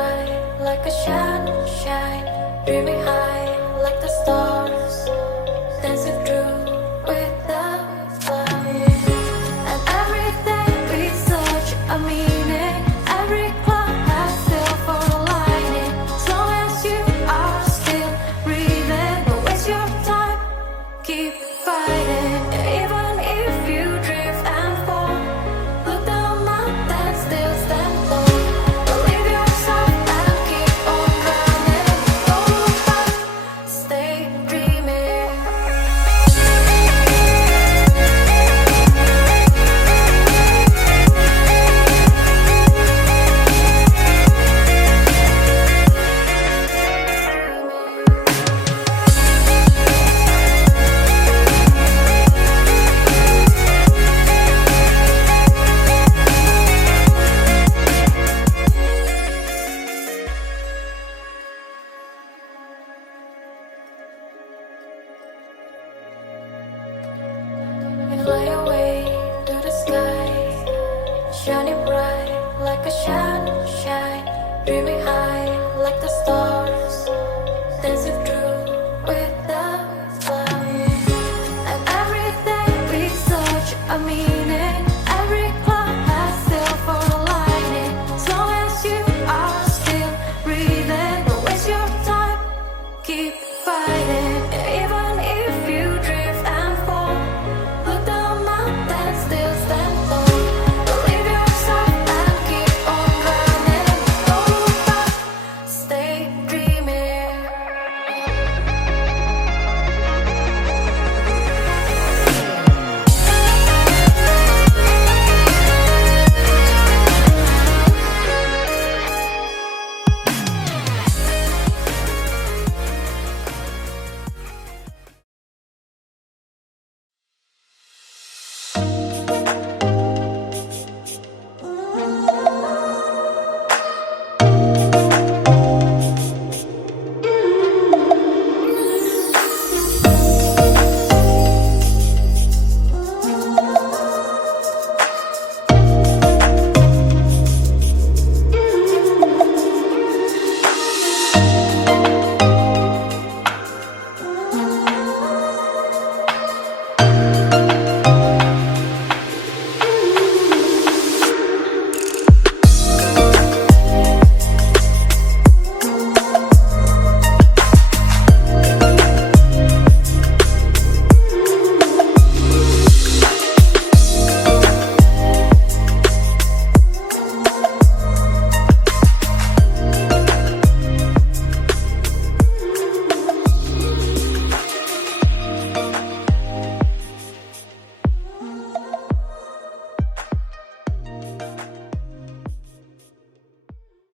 bright like a sunshine, dreaming high like the stars, dancing through with the clouds. And everything is such a meaning. Every cloud has silver lining. As long as you are still breathing, don't waste your time. Keep fighting, even if you drift and fall. Look down up and still stand tall. Believe yourself and keep on running. Don't look back, stay dreaming. Fly away to the sky, shining bright like a sunshine, dreaming high like the stars,